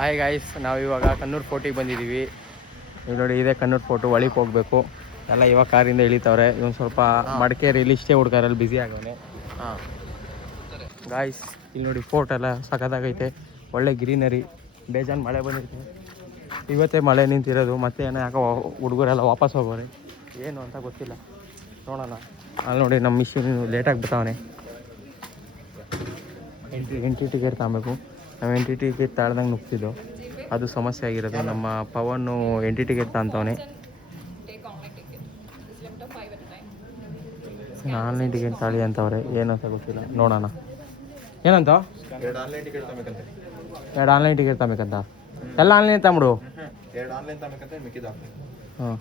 Hi guys, ನಾವು ಇವಾಗ ಕಣ್ಣೂರು ಫೋರ್ಟಿಗೆ ಬಂದಿದ್ದೀವಿ. ಈಗ ನೋಡಿ, ಇದೇ ಕಣ್ಣೂರು ಫೋರ್ಟು. ಒಳಗೆ ಹೋಗಬೇಕು. ಎಲ್ಲ ಇವಾಗ ಕಾರಿಂದ ಇಳಿತವ್ರೆ. ಇವನು ಸ್ವಲ್ಪ ಮಡಿಕೇರಿಯಲ್ಲಿ ಇಷ್ಟೇ ಹುಡುಗರಲ್ಲಿ ಬ್ಯುಸಿ ಆಗವನೆ. ಗಾಯ್ಸ್, ಇಲ್ಲಿ ನೋಡಿ ಫೋರ್ಟ್ ಎಲ್ಲ ಸಖತ್ತಾಗೈತೆ. ಒಳ್ಳೆ ಗ್ರೀನರಿ. ಬೇಜಾನ್ ಮಳೆ ಬಂದಿರ್ತದೆ. ಇವತ್ತೇ ಮಳೆ ನಿಂತಿರೋದು. ಮತ್ತೆ ಏನೋ ಯಾಕೋ ಹುಡುಗರೆಲ್ಲ ವಾಪಸ್ ಹೋಗೋರೆ. ಏನು ಅಂತ ಗೊತ್ತಿಲ್ಲ, ನೋಡೋಣ. ಅಲ್ಲಿ ನೋಡಿ, ನಮ್ಮ ಮಿಷಿನ್ ಲೇಟಾಗಿ ಬಿಟ್ಟವನೆ. ಎಂಟ್ರಿ ಟಿಕೆಟ್ ತಗೊಬೇಕು. ನಾವು ಎಂಟ್ರಿ ಟಿಕೆಟ್ ತಾಳ್ದಂಗೆ ನುಗ್ತಿದ್ದೋ, ಅದು ಸಮಸ್ಯೆ ಆಗಿರೋದು. ನಮ್ಮ ಪವನು ಎಂಟ್ರಿ ಟಿಕೆಟ್ ತಗೊಂತವನೆ. ಆನ್ಲೈನ್ ಟಿಕೆಟ್ ತಾಳಿ ಅಂತವ್ರೆ. ಏನಂತ ಗೊತ್ತಿಲ್ಲ, ನೋಡೋಣ. ಏನಂತ 2 ಆನ್ಲೈನ್ ಟಿಕೆಟ್ ತಗೋಬೇಕಂತ. 2 ಆನ್ಲೈನ್ ಟಿಕೆಟ್ ತಗೋಬೇಕಂತ. ಎಲ್ಲ ಆನ್ಲೈನ್ ತಗೊಂಬಿಡು. 2 ಆನ್ಲೈನ್ ತಗೋಬೇಕಂತ, ಮಿಕ್ಕಿದ ಹಾಂ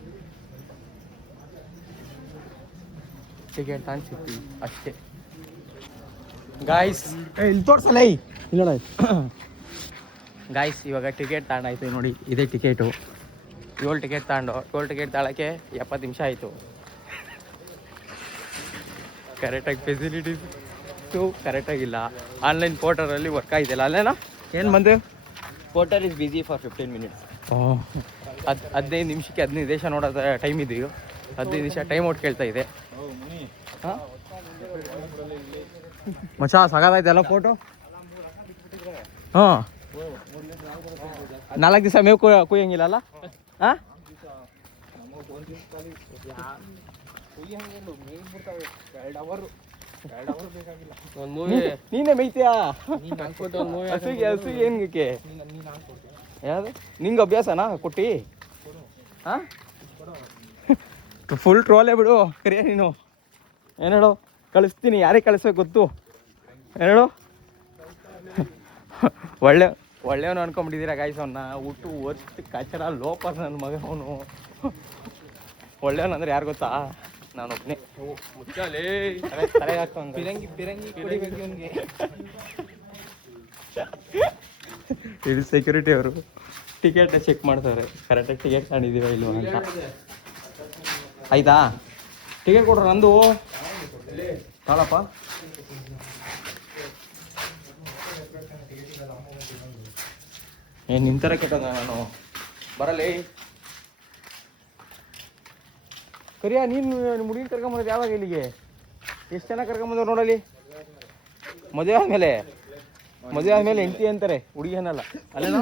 ಟಿಕೆಟ್ ತಗೊಂಡು ಸಿಗ್ತೀವಿ ಅಷ್ಟೇ. ಗಾಯ್ಸ್, ಇಲ್ಲಿ ತೋರ್ಸಲ್ಲ. ಇಲ್ಲ ನೋಡಿ ಗಾಯ್ಸ್, ಇವಾಗ ಟಿಕೆಟ್ ತಗೊಂಡಾಯ್ತು. ನೋಡಿ, ಇದೇ ಟಿಕೆಟು. 7 ಟಿಕೆಟ್ ತಗೊಂಡು 7 ಟಿಕೆಟ್ ತಾಳೋಕ್ಕೆ 70 ನಿಮಿಷ ಆಯಿತು. ಕರೆಕ್ಟಾಗಿ ಫೆಸಿಲಿಟೀಸು ಕರೆಕ್ಟಾಗಿಲ್ಲ. ಆನ್ಲೈನ್ ಪೋರ್ಟರಲ್ಲಿ ವರ್ಕ್ ಆಯ್ತಿಲ್ಲ. ಅಲ್ಲೇನಾ ಏನು ಬಂದು portal is busy for 15 minutes. 15 ನಿಮಿಷಕ್ಕೆ 15 ದೇಶ ನೋಡೋದ ಟೈಮ್ ಇದೆಯೋ. 15 ನಿಮಿಷ ಟೈಮ್ ಔಟ್ ಕೇಳ್ತಾ ಇದೆ. ಹಾಂ ಮಚ್ಚಾ, ಸಾಕಾಯ್ತಲ್ಲ ಫೋಟೋ. ಹಾಂ 4 ದಿವಸ ಮೇವು ಕುಯ್ಯಂಗಿಲ್ಲ ಅಲ್ಲ? ಹಾಂ ನೀನೇ ಮೇಯ್ತೀಯಾ? ಹಸುಗೆ ಏನ್ಗೆ ಯಾವುದು ನಿಂಗೆ ಅಭ್ಯಾಸನಾ ಕೊಟ್ಟು? ಹಾಂ ಫುಲ್ ಟ್ರೋಲೇ ಬಿಡು. ಕರಿಯ ನೀನು ಏನು ಹೇಳು, ಕಳಿಸ್ತೀನಿ. ಯಾರಿಗೆ ಕಳಿಸ್ಬೇಕು ಗೊತ್ತು ಹೇಳು. ಒಳ್ಳೆಯವನು ಅನ್ಕೊಂಬಿಟ್ಟಿದ್ದೀರಾ ಗಾಯ್ಸ್. ಅವನ್ನ ಹುಟ್ಟು ವರ್ಷ ಕಚಡ ಲೋಪಸ್ ನನ್ನ ಮಗ. ಅವನು ಒಳ್ಳೆಯವನು ಅಂದರೆ ಯಾರು ಗೊತ್ತಾ? ನಾನೊಬ್ಬನೇ. ಮುಚ್ಚಾಲೇ ತಲೆಗೆ ಹಾಕ್ತಾನೆ. ಪಿರಂಗಿ ಕುಡಿಬೇಕು ಇವನಿಗೆ. ಇದು ಸೆಕ್ಯೂರಿಟಿ ಅವರು ಟಿಕೆಟ್ ಚೆಕ್ ಮಾಡ್ತಾರೆ. ಕರೆಕ್ಟಾಗಿ ಟಿಕೆಟ್ ತಗೊಂಡಿದ್ದೀವ ಇಲ್ವ ಅಂತ. ಆಯ್ತಾ? ಟಿಕೆಟ್ ಕೊಡ್ರ ನಂದು ಕಾಳಪ್ಪ. ಏನು ನಿಂತರ ಕೆಟ್ಟದ ನಾನು ಬರಲೇ. ಕರಿಯಾ, ನೀನು ಹುಡುಗಿ ಕರ್ಕೊಂಬಂದ್ರೆ ಯಾವಾಗ ಇಲ್ಲಿಗೆ? ಎಷ್ಟು ಜನ ಕರ್ಕೊಂಬಂದವ್ರು ನೋಡಲಿ. ಮದುವೆ ಆದಮೇಲೆ ಹೆಂಡತಿ ಅಂತಾರೆ, ಹುಡುಗಿ ಏನಲ್ಲ. ಅಲ್ಲೇನೋ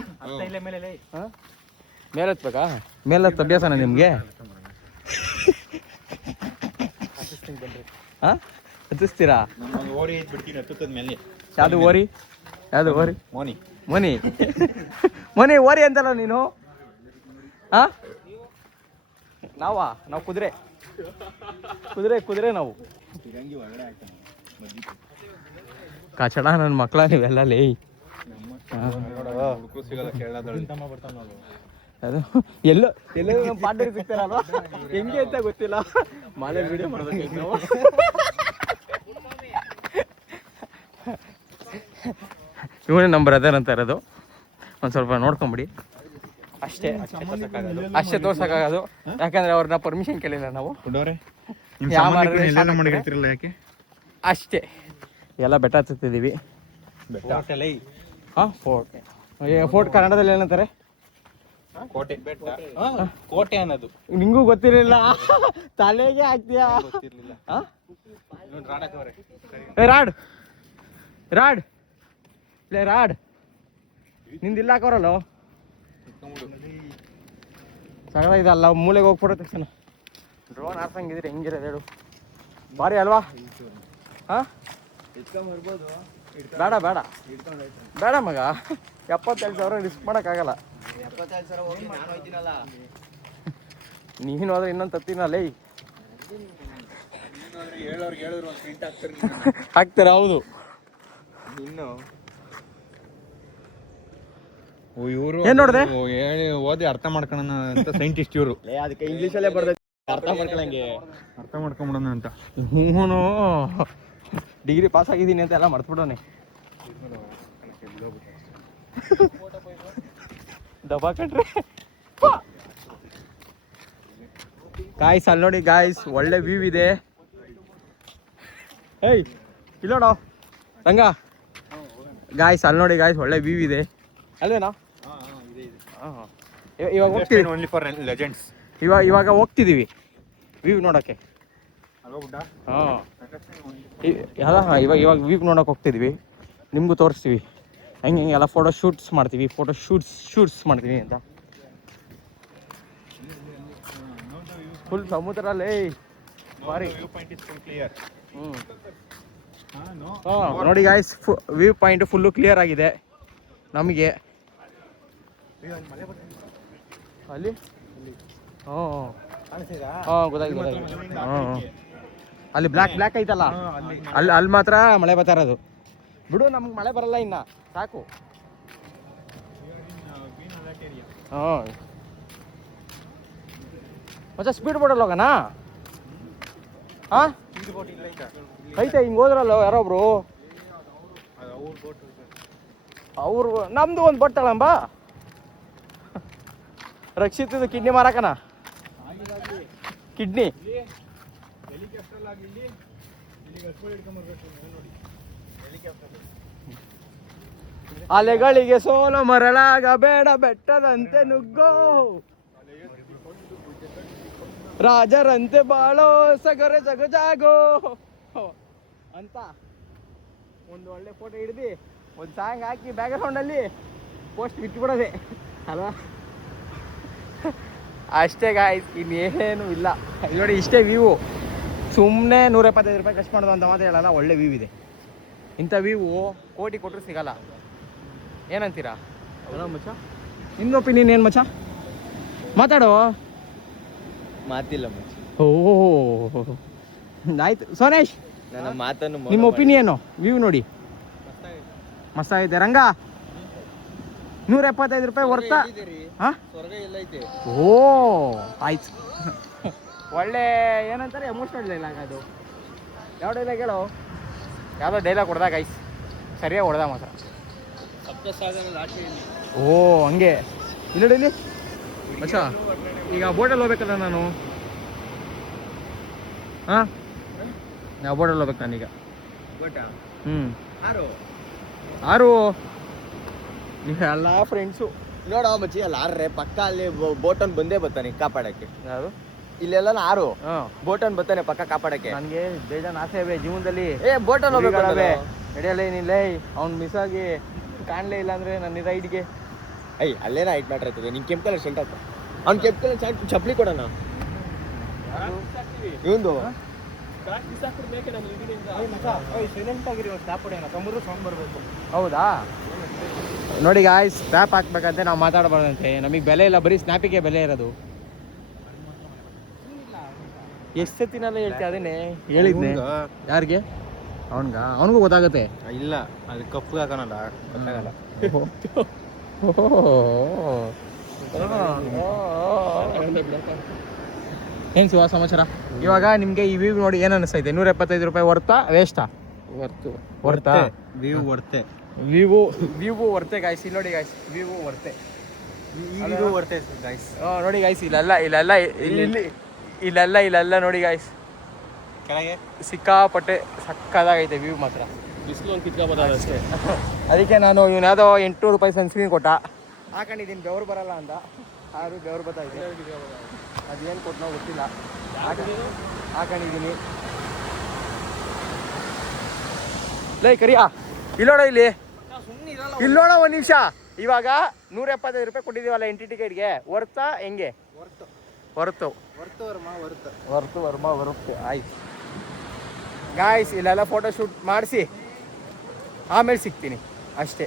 ಮೇಲೆ. ಹಾಂ ಮೇಲೆ ಹತ್ಬೇಕಾ? ಮೇಲೆ ಹತ್ತು ಅಭ್ಯಾಸನ ನಿಮಗೆ? ಹಾಂ ಹತ್ತಿಸ್ತೀರಾ? ಯಾವುದು ಓರಿ? ಯಾವುದು ಓರಿ? ಮನಿ ಓರಿ ಅಂತಲ್ಲ ನೀನು. ಹಾಂ ನಾವು ಕುದುರೆ ನಾವು. ಕಚಡ ನನ್ನ ಮಕ್ಕಳ ನೀವೆಲ್ಲ ಲೇ. ಅದು ಎಲ್ಲೋ ನಮ್ಮ ಪಾಂಡವ್ರಿಗೆ ಸಿಗ್ತಾರಲ್ವ, ಹೆಂಗೆ ಅಂತ ಗೊತ್ತಿಲ್ಲ. ಮಳೆ ವಿಡಿಯೋ ಮಾಡ್ಬೇಕು ನಾವು. ಇವನೇ ನಮ್ಮ ಬ್ರದರ್ ಅಂತ ಇರೋದು. ಒಂದು ಸ್ವಲ್ಪ ನೋಡ್ಕೊಂಬಿಡಿ ಅಷ್ಟೇ ತೋರ್ಸಕ್ಕಾಗೋದು. ಯಾಕಂದ್ರೆ ಅವ್ರನ್ನ ಪರ್ಮಿಷನ್ ಕೇಳಿಲ್ಲ ನಾವು. ಅಷ್ಟೇ ಎಲ್ಲ ಬೆಟ್ಟ ಹತ್ತಿದ್ದೀವಿ. ಹಾಂ ಫೋರ್ಟ್ ಕನ್ನಡದಲ್ಲಿ ಏನಂತಾರೆ? ಕೋಟೆ ಅನ್ನೋದು ನಿಂಗೂ ಗೊತ್ತಿರಲಿಲ್ಲ? ತಲೆಗೆ ಹಾಕ್ತೀಯಾ? ರಾಡ್ ನಿಂದಿಲ್ಲ ಹಾಕೋರಲ್ಲ ಸಗದ ಇದಲ್ಲ. ಮೂಲೆಗೆ ಹೋಗ್ಬಿಡೋ ತಕ್ಷಣ ಡ್ರೋನ್ ಹಾರ್ಸಂಗಿದ್ರೆ ಹೆಂಗಿರೋದು ಹೇಳು? ಭಾರಿ ಅಲ್ವಾ? ಹಾಂ ಬೇಡ ಮಗ. 72,000 ರಿಸ್ಕ್ ಮಾಡೋಕ್ಕಾಗಲ್ಲ. ನೀನು ಹೋದ್ರೆ ಇನ್ನೊಂದು ತತ್ತೀನಲ್ಲೇ ಹಾಕ್ತಾರೆ. ಹೌದು. ಇವರು ಏನ್ ನೋಡಿದೆ ಓದಿ ಅರ್ಥ ಮಾಡ್ಕೊಳ್ಳೋಣ ಅಂತ ಸೈಂಟಿಸ್ಟ್ ಇವರು. ಅದಕ್ಕೆ ಇಂಗ್ಲೀಷಲ್ಲೇ ಬರ್ತೈತೆ, ಅರ್ಥ ಮಾಡ್ಕೊಂಬಿಡೋಣ ಅಂತ. ಹ್ಞೂ ಡಿಗ್ರಿ ಪಾಸ್ ಆಗಿದ್ದೀನಿ ಅಂತ ಎಲ್ಲ ಮರ್ತ್ಬಿಡೋನೆ. ದಬಾ ಕಟ್ರೆ ಗಾಯ್ಸ್. ಅಲ್ಲಿ ನೋಡಿ ಗಾಯ್ಸ್, ಒಳ್ಳೆ ವ್ಯೂ ಇದೆ. ಏಯ್ ಇಲ್ಲೋಡೋ ರಂಗ. ಗಾಯ್ಸ್ ಅಲ್ಲಿ ನೋಡಿ ಗಾಯ್ಸ್, ಒಳ್ಳೆ ವ್ಯೂ ಇದೆ ಅಲ್ವೇನಾ? ಇವಾಗ ಹೋಗ್ತೀವಿ ಓನ್ಲಿ ಫಾರ್ ಲೆಜೆಂಡ್ಸ್. ಇವಾಗ ಹೋಗ್ತಿದ್ದೀವಿ ವ್ಯೂ ನೋಡೋಕ್ಕೆ. ಹಾಂ ಇವಾಗ ವ್ಯೂ ನೋಡೋಕೆ ಹೋಗ್ತಿದ್ವಿ. ನಿಮಗೂ ತೋರಿಸ್ತೀವಿ ಹೆಂಗೆ ಎಲ್ಲ ಫೋಟೋ ಶೂಟ್ಸ್ ಮಾಡ್ತೀವಿ ಅಂತ. ಫುಲ್ ಸಮುದ್ರಲ್ಲೇ ಬಾರಿ. ನೋಡಿ guys, view point full clear ಆಗಿದೆ ನಮಗೆ ಅಲ್ಲಿ. ಗೊತ್ತಾಗಿದೆ. ಅಲ್ಲಿ ಬ್ಲ್ಯಾಕ್ ಐತಲ್ಲ, ಅಲ್ಲಿ ಮಾತ್ರ ಮಳೆ ಬರ್ತಾ ಇರೋದು. ಬಿಡು, ನಮ್ಗೆ ಮಳೆ ಬರಲ್ಲ ಇನ್ನ, ಸಾಕು. ಮತ್ತೆ ಸ್ಪೀಡ್ ಬೋಟಲ್ಲಿ ಹೋಗೋಣ. ಐತೆ, ಹಿಂಗೆ ಹೋದ್ರಲ್ಲ ಯಾರೊಬ್ರು ಅವ್ರು. ನಮ್ದು ಒಂದು ಬೋಟ್ ತಗೊಳಂಬ. ರಕ್ಷಿತದು ಕಿಡ್ನಿ ಮಾರಾಕನ, ಕಿಡ್ನಿ. ಅಲೆಗಳಿಗೆ ಸೋಲು ಮರಳಾಗ ಬೇಡ ಬೆಟ್ಟದಂತೆ ನುಗ್ಗೋ, ರಾಜರಂತೆ ಬಾಳೋ ಸಗರೆ ಜಗಜಾಗೋ ಅಂತ ಒಂದು ಒಳ್ಳೆ ಫೋಟೋ ಹಿಡ್ದು ಒಂದು ಸಾಂಗ್ ಹಾಕಿ ಬ್ಯಾಕ್ಗ್ರೌಂಡಲ್ಲಿ ಪೋಸ್ಟ್ ಬಿಟ್ಬಿಡೋದೆ ಅಲ್ವಾ? ಅಷ್ಟೇ ಗಾಯ್ಸ್, ಇನ್ನೇನು ಇಲ್ಲ. ನೋಡಿ, ಇಷ್ಟೇ ವ್ಯೂ. ಸುಮ್ಮನೆ 175 ರೂಪಾಯಿ ಖರ್ಚು ಮಾಡೋದು ಅಂತ ಮಾತ್ರ ಹೇಳಲ್ಲ, ಒಳ್ಳೆ ವ್ಯೂ ಇದೆ. ಇಂಥ ವ್ಯೂ ಕೋಟಿ ಕೊಟ್ಟರು ಸಿಗಲ್ಲ. ಏನಂತೀರಾ? ಅಲ್ಲ ಮಚ್ಚ, ನಿನ್ನ ಒಪಿನಿಯನ್ ಏನು ಮಚ್ಚ? ಮಾತಾಡೋ. ಮಾತಿಲ್ಲ ಮಚ್ಚ. ಓ ಆಯ್ತು ಸೋನೇಶ್, ನನ್ನ ಮಾತನ್ನು ನಿಮ್ಮ ಒಪಿನಿಯನು ವ್ಯೂ ನೋಡಿ ಮಸ್ತಾಗೈತೆ. ರಂಗ 175 ರೂಪಾಯಿ ವರ್ತ. ಹಾಂ, ಓ ಆಯ್ತು. ಒಳ್ಳೆ ಏನಂತಾರೆ, ಎಮೋಷ್ನಲ್ ಡೈಲಾಗ್ ಅದು. ಯಾವ ಡೈಲಾಗ್ ಹೇಳೋ? ಯಾವುದೋ ಡೈಲಾಗ್ ಹೊಡೆದಾಗ ಐಸ್ ಸರಿಯಾಗಿ ಹೊಡೆದ ಮಾತ್ರ. ಓ ಹಂಗೆ. ಇಲ್ಲಿ ಮಚ್ಚಾ, ಈಗ ಬೋಟಲ್ಲಿ ಹೋಗ್ಬೇಕಲ್ಲ ನಾನು. ಹಾಂ, ನಾವು ಬೋಟಲ್ಲಿ ಹೋಗ್ಬೇಕು ನಾನೀಗ. ಆರು ಎಲ್ಲ ಫ್ರೆಂಡ್ಸು ನೋಡ ಮಚ್ಚಿ, ಅಲ್ಲಿ ಆರ್ರೆ ಪಕ್ಕ ಅಲ್ಲಿ ಬೋಟನ್ ಬಂದೇ ಬರ್ತಾನೆ ಕಾಪಾಡಕ್ಕೆ. ಯಾರು? ಇಲ್ಲೆಲ್ಲ ಆರು ಬೋಟನ್ ಬರ್ತಾನೆ ಪಕ್ಕ ಕಾಪಾಡಕ್ಕೆ. ನನಗೆ ಬೇಜಾನ್ ಆಸೆ ಇವೆ ಜೀವನದಲ್ಲಿ. ಬೋಟನ್ ಹೋಗ್ಬೇಕಲ್ಲವೇ ನಡೆಯಲ್ಲ, ಏನಿಲ್ಲ. ಅವ್ನು ಮಿಸ್ ಆಗಿ ಕಾಣಲೇ ಇಲ್ಲ ಅಂದ್ರೆ ನನ್ನ ರೈಡ್ಗೆ ಅಲ್ಲೇನ ಹೈಟ್ ಮ್ಯಾಟ್ರ್ ಆಗ್ತದೆ. ನಿನ್ ಕೆಂಪು ಕಲರ್ ಶರ್ಟ್ ಹಾಕ, ಅವ್ನು ಕೆಂಪು ಕಲರ್ ಶರ್ಟ್ ಚಪ್ಪಲಿ ಕೊಡೋಣ. ಇವಂದು ಹೌದಾ? ನೋಡಿ ಗಾಯ್ಸ್, ಸ್ನ್ಯಾಪ್ ಹಾಕ್ಬೇಕಂತೆ ನಾವು ಮಾತಾಡಬಾರ್ದಂತೆ. ನಮಗೆ ಬೆಲೆ ಇಲ್ಲ, ಬರೀ ಸ್ನ್ಯಾಪಿಗೆ ಬೆಲೆ ಇರೋದು. ಎಷ್ಟು ಸತಿನೆಲ್ಲ ಹೇಳ್ತೀಯ? ಅದನ್ನೇ ಹೇಳಿದ್ನೆ. ಯಾರಿಗೆ? ಅವನಿಗೂ ಗೊತ್ತಾಗುತ್ತೆ. ಇಲ್ಲ, ಅದು ಕಪ್ಪು ಹಾಕೋಣಲ್ಲ, ಗೊತ್ತಾಗಲ್ಲ. ಏನು ಶಿವ ಸಮಾಚಾರ? ಇವಾಗ ನಿಮಗೆ ಈ ವ್ಯೂ ನೋಡಿ ಏನು ಅನಿಸ್ತೈತೆ? 175 ರೂಪಾಯಿ ವರ್ತಾ ವೇಸ್ಟಾ? ವರ್ತಾ ವ್ಯೂ ವರ್ತೆ. ವ್ಯೂ ವರ್ತೆ ಗಾಯ್ಸ್. ಇಲ್ಲಿ ನೋಡಿ ಗಾಯ್ಸ್, ವ್ಯೂ ವರ್ತೆ. ವರ್ತೆ ಗಾಯ್ಸ್. ನೋಡಿ ಗಾಯ್ಸ್, ಇಲ್ಲೆಲ್ಲ ನೋಡಿ ಗಾಯ್ಸ್, ಕೆಳಗೆ ಸಿಕ್ಕಾಪಟ್ಟೆ ಸಕ್ಕದಾಗೈತೆ ವ್ಯೂ ಮಾತ್ರ. ಬಿಸಿಲು ಒಂದು ಕಿತ್ಕೊಬೋದಾದ ಅಷ್ಟೇ. ಅದಕ್ಕೆ ನಾನು ಇವನು ಯಾವುದೋ 800 ರೂಪಾಯಿ ಸನ್ಸ್ಕ್ರೀನ್ ಕೊಟ್ಟ, ಹಾಕೊಂಡಿದ್ದೀನಿ ಬೆವರು ಬರಲ್ಲ ಅಂತ. ಆರು ಬೆವರು ಬರ್ತಾಯಿದೆ. ಅದೇನು ಕೊಟ್ಟು ನಾವು ಗೊತ್ತಿಲ್ಲ, ಹಾಕೊಂಡಿದ್ದೀನಿ. ಲೈ ಕರಿಯಾ, ಇಲ್ಲೋಡ ಇಲ್ಲೋಣ ಒಂದು ನಿಮಿಷ. ಇವಾಗ 175 ರೂಪಾಯಿ ಕೊಟ್ಟಿದ್ದೀವಲ್ಲ ಎಂಟ್ರಿ ಟಿಕೆಟ್ಗೆ, ವರ್ತಾ ಹೆಂಗೆ? ಹೊರತು ಆಯ್ತು ಗಾಯ್ಸ್. ಇಲ್ಲೆಲ್ಲ ಫೋಟೋ ಶೂಟ್ ಮಾಡಿಸಿ ಆಮೇಲೆ ಸಿಗ್ತೀನಿ ಅಷ್ಟೇ.